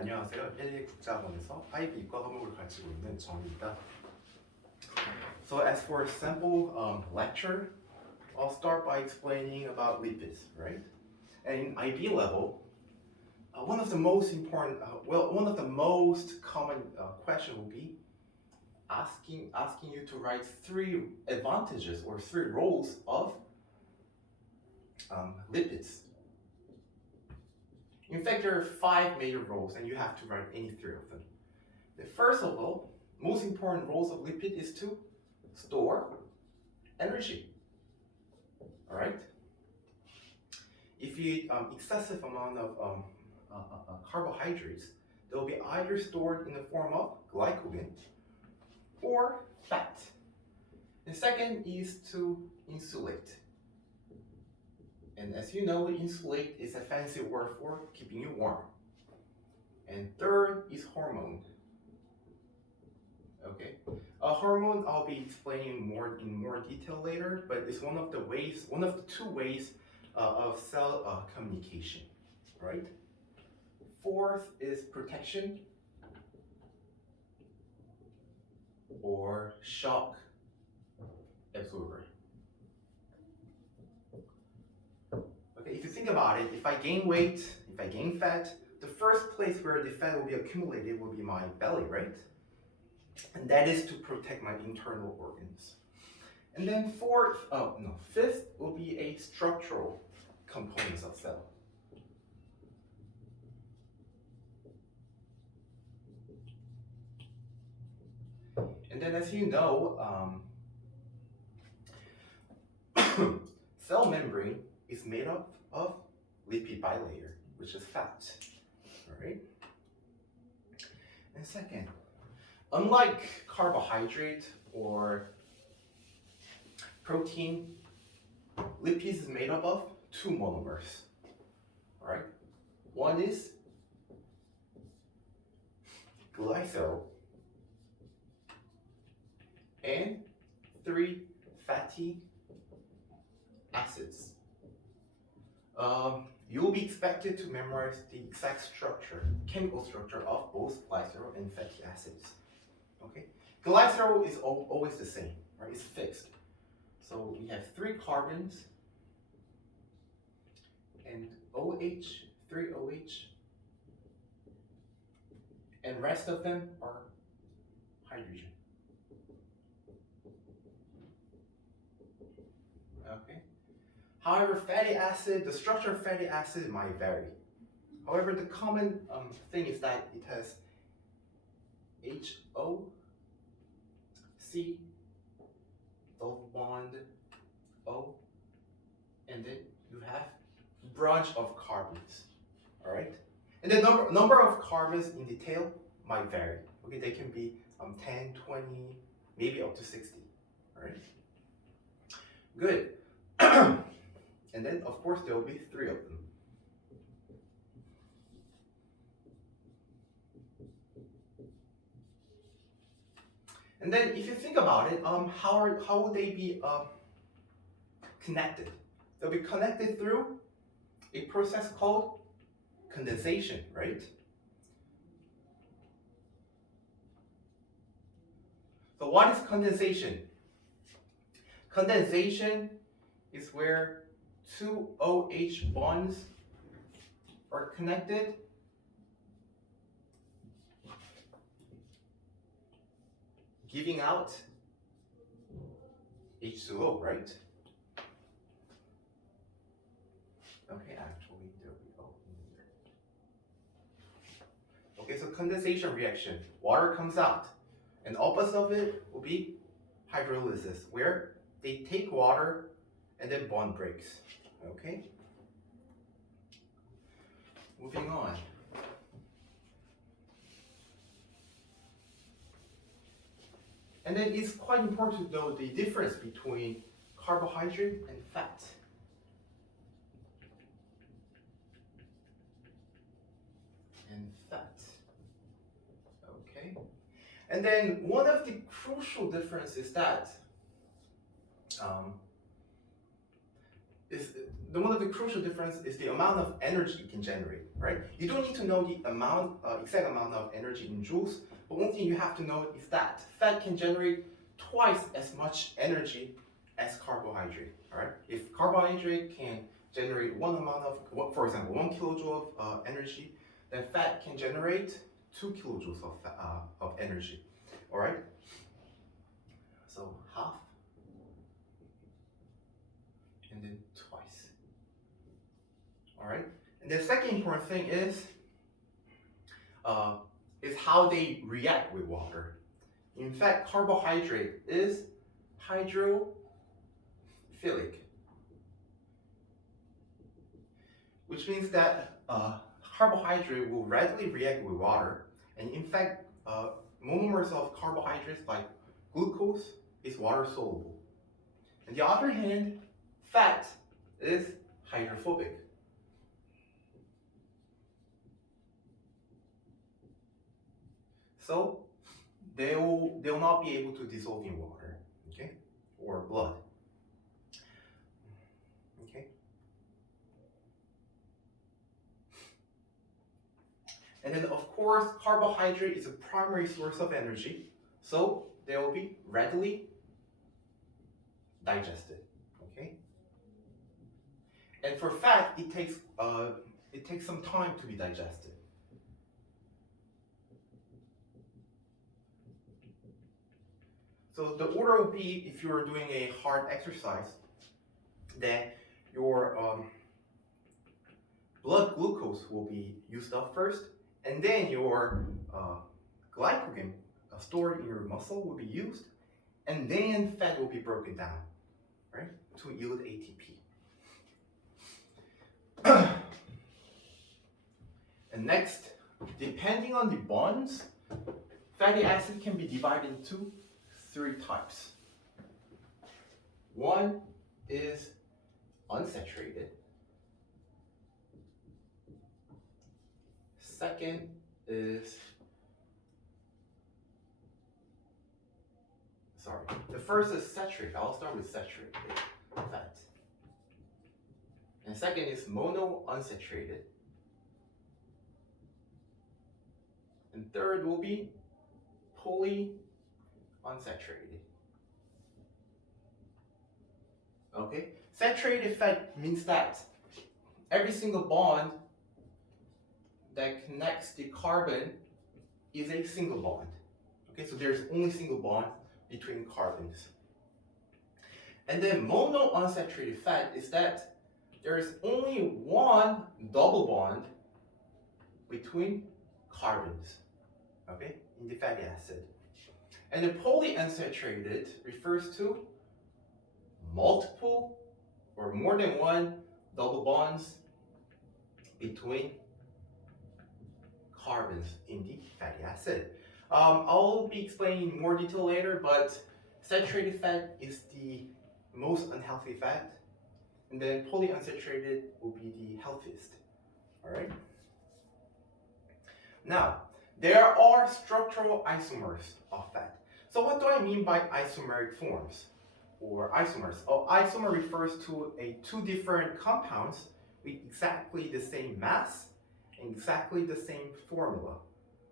안녕하세요. 국제학원에서 IB 이과 과목을 가르치고 있는 정입니다. So as for a sample lecture, I'll start by explaining about lipids, right? And in IB level, one of the most important, one of the most common question will be asking you to write 3 advantages or 3 roles of lipids. In fact, there are 5 major roles, and you have to write any 3 of them. The first of all, most important roles of lipid is to store energy. All right. If you eat excessive amount of carbohydrates, they will be either stored in the form of glycogen or fat. The second is to insulate. And as you know, insulate is a fancy word for keeping you warm. And third is hormone. Okay, a hormone I'll be explaining in more detail later, but it's one of the 2 ways of cell communication, right? Fourth is protection or shock absorber. Okay, if you think about it, if I gain weight, if I gain fat, the first place where the fat will be accumulated will be my belly, right? And that is to protect my internal organs. And then fifth will be a structural components of cell. And then as you know, cell membrane is made up of lipid bilayer, which is fat, right? And second, unlike carbohydrate or protein, lipids is made up of 2 monomers, all right? One is glycerol and 3 fatty acids. You will be expected to memorize the exact structure, chemical structure of both glycerol and fatty acids. Okay, glycerol is always the same, right? It's fixed. So we have 3 carbons and OH, 3 OH, and rest of them are hydrogen. Okay. However, fatty acid, the structure of fatty acid might vary. However, the common thing is that it has HO, C, double bond O, and then you have branch of carbons. All right, and the number of carbons in detail might vary. Okay, they can be 10, 20, maybe up to 60. All right, good. And then, of course, there will be 3 of them. And then, if you think about it, how would they be connected? They'll be connected through a process called condensation, right? So, what is condensation? Condensation is where 2 OH bonds are connected giving out H2O, right? Okay, actually there we go. Okay, so condensation reaction, water comes out, and opposite of it will be hydrolysis, where they take water and then bond breaks. Okay? Moving on. And then it's quite important to know the difference between carbohydrate and fat. And fat. Okay? And then one of the crucial differences is that one of the crucial difference is the amount of energy it can generate, right? You don't need to know the exact amount of energy in joules, but one thing you have to know is that fat can generate twice as much energy as carbohydrate, all right? If carbohydrate can generate for example, 1 kilojoule of energy, then fat can generate 2 kilojoules of energy, all right? So half, and then twice, all right? And the second important thing is how they react with water. In fact, carbohydrate is hydrophilic, which means that carbohydrate will readily react with water, and in fact, monomers of carbohydrates like glucose is water soluble. On the other hand, fat is hydrophobic. So they'll not be able to dissolve in water, okay, or blood. Okay. And then of course, carbohydrate is a primary source of energy, so they will be readily digested. Okay. And for fat, it takes some time to be digested. So the order will be, if you're doing a hard exercise, then your blood glucose will be used up first, and then your glycogen stored in your muscle will be used, and then fat will be broken down, right, to yield ATP. And next, depending on the bonds, fatty acid can be divided into 3 types. One is unsaturated. Second is, the first is saturated. I'll start with saturated fat. And second is monounsaturated. And third will be polyunsaturated. Okay? Saturated fat means that every single bond that connects the carbon is a single bond. Okay, so there's only single bond between carbons. And then monounsaturated fat is that there is only one double bond between carbons, okay, in the fatty acid. And the polyunsaturated refers to multiple or more than one double bonds between carbons in the fatty acid. I'll be explaining in more detail later, but saturated fat is the most unhealthy fat, and then polyunsaturated will be the healthiest. All right. Now, there are structural isomers of fat. So what do I mean by isomeric forms or isomers? Oh, isomer refers to two different compounds with exactly the same mass and exactly the same formula,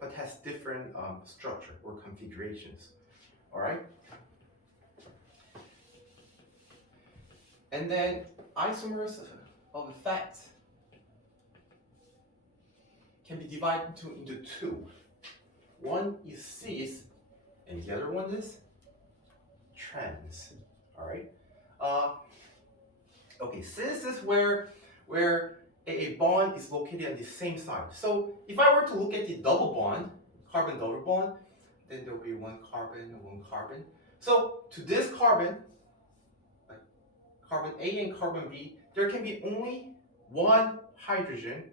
but has different structure or configurations. All right. And then isomers of a fat can be divided into two. One is cis, and the other one is trans. All right. Okay, cis is where a bond is located on the same side. So if I were to look at the double bond, carbon double bond, then there will be one carbon and one carbon. So to this carbon, like carbon A and carbon B, there can be only one hydrogen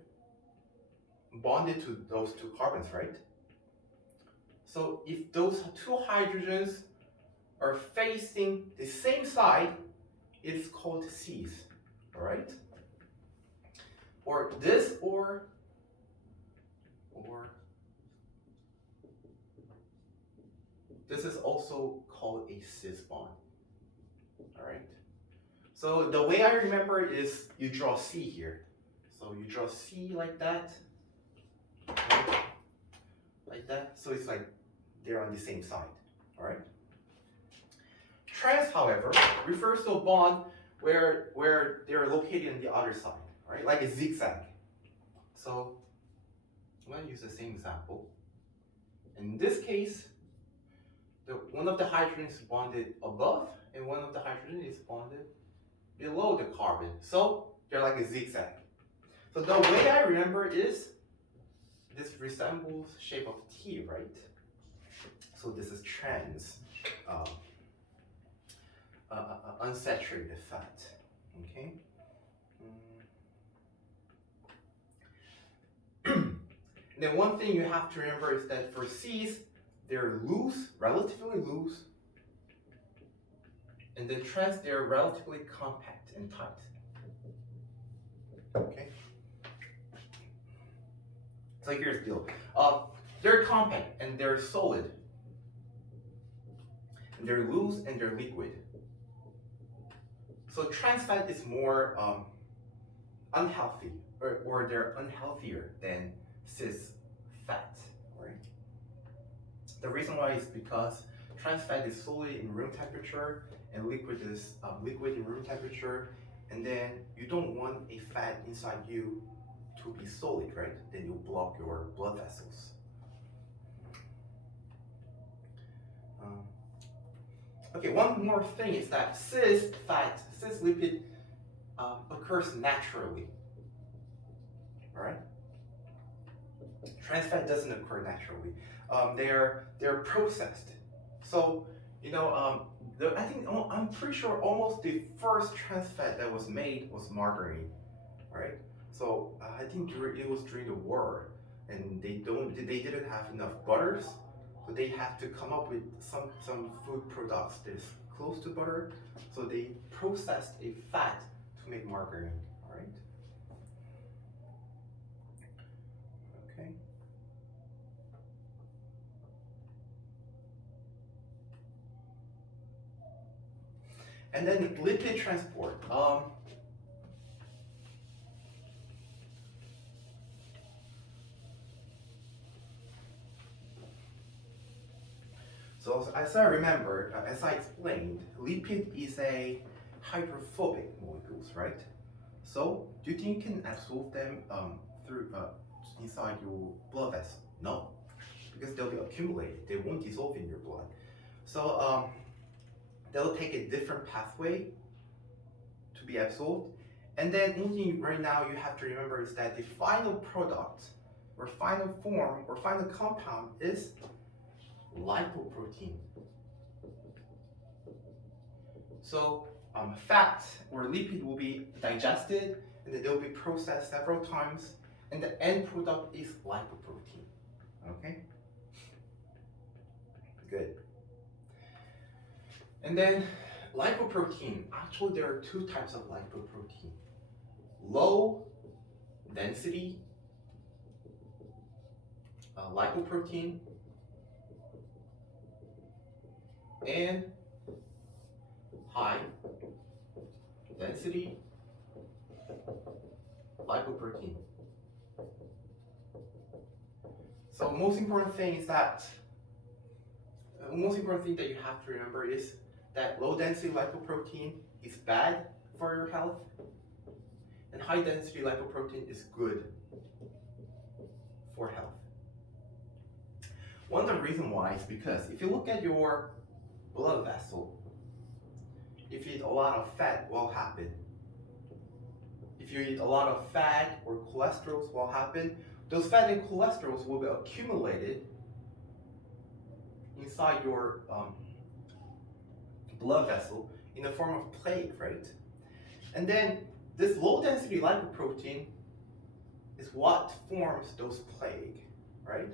bonded to those two carbons, right? So if those two hydrogens are facing the same side, it's called cis, all right? Or this, or this is also called a cis bond, all right? So the way I remember is you draw C here. So you draw C like that. Right? Like that. So it's like they're on the same side. Alright? Trans, however, refers to a bond where they're located on the other side. Right? Like a zigzag. So I'm going to use the same example. In this case, one of the hydrogens is bonded above and one of the hydrogen is bonded below the carbon. So they're like a zigzag. So the way I remember is this resembles shape of T, right? So this is trans unsaturated fat. Okay. Then one thing you have to remember is that for C's, they're loose, relatively loose, and the trans, they're relatively compact and tight. Okay. So here's the deal. They're compact and they're solid, and they're loose and they're liquid. So trans fat is more unhealthy, or they're unhealthier than cis fat, right? The reason why is because trans fat is solid in room temperature and liquid is liquid in room temperature, and then you don't want a fat inside you to be solid, right? Then you block your blood vessels. Okay, one more thing is that cis fat, cis lipid occurs naturally, all right? Trans fat doesn't occur naturally. They're processed. So I'm pretty sure almost the first trans fat that was made was margarine, right? So I think it was during the war, and they didn't have enough butters, so they had to come up with some food products that's close to butter. So they processed a fat to make margarine. All right. Okay. And then lipid transport. So as I remember, as I explained, lipid is a hydrophobic molecules, right? So do you think you can absorb them through inside your blood vessel? No, because they'll be accumulated. They won't dissolve in your blood. So they'll take a different pathway to be absorbed. And then only thing right now you have to remember is that the final product or final form or final compound is lipoprotein. So fat or lipid will be digested and then they'll be processed several times, and the end product is lipoprotein. Okay? Good. And then lipoprotein, actually there are two types of lipoprotein. Low density lipoprotein and high density lipoprotein. So most important thing that you have to remember is that low density lipoprotein is bad for your health and high density lipoprotein is good for health. One of the reasons why is because if you look at your blood vessel, if you eat a lot of fat, what will happen? If you eat a lot of fat or cholesterol, what will happen? Those fat and cholesterol will be accumulated inside your blood vessel in the form of plaque, right? And then this low density lipoprotein is what forms those plaque, right?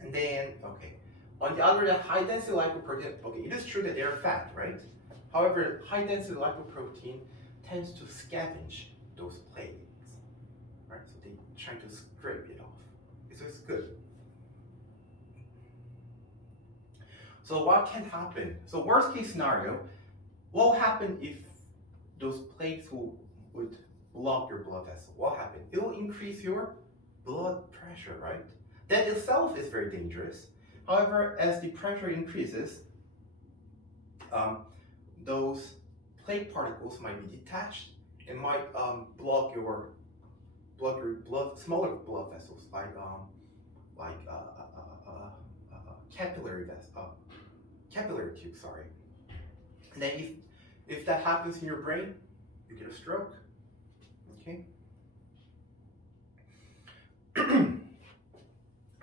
And then, okay, on the other hand, high density lipoprotein, okay, it is true that they are fat, right? However, high density lipoprotein tends to scavenge those plaques, right? So they try to scrape it off. So it's good. So what can happen? So worst case scenario, what will happen if those plates would block your blood vessel? What will happen? It will increase your blood pressure, right? That itself is very dangerous. However, as the pressure increases, those plate particles might be detached and might block your smaller blood vessels, like capillary tube. Sorry. And then if that happens in your brain, you get a stroke. Okay.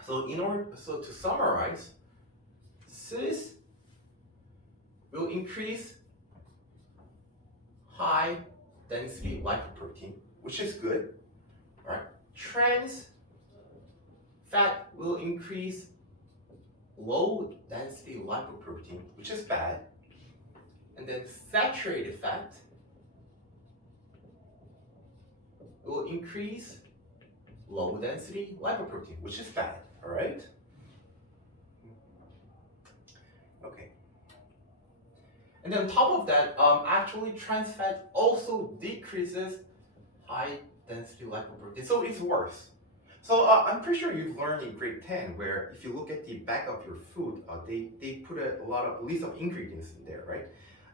So to summarize, cis will increase high density lipoprotein, which is good, right? Trans fat will increase low density lipoprotein, which is bad. And then saturated fat will increase low density lipoprotein, which is bad, all right? Okay. And then on top of that, actually trans fat also decreases high density lipoprotein, so it's worse. So I'm pretty sure you've learned in grade 10 where if you look at the back of your food, they put a list of ingredients in there, right?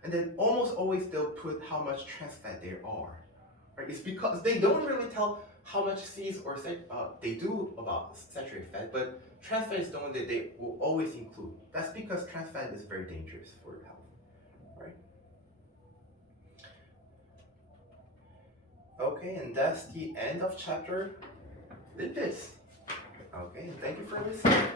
And then almost always they'll put how much trans fat there are, right? It's because they don't really tell how much cis or they do about saturated fat, but trans fat is the one that they will always include. That's because trans fat is very dangerous for your health, right? Okay, and that's the end of chapter lipids. Okay, and thank you for listening.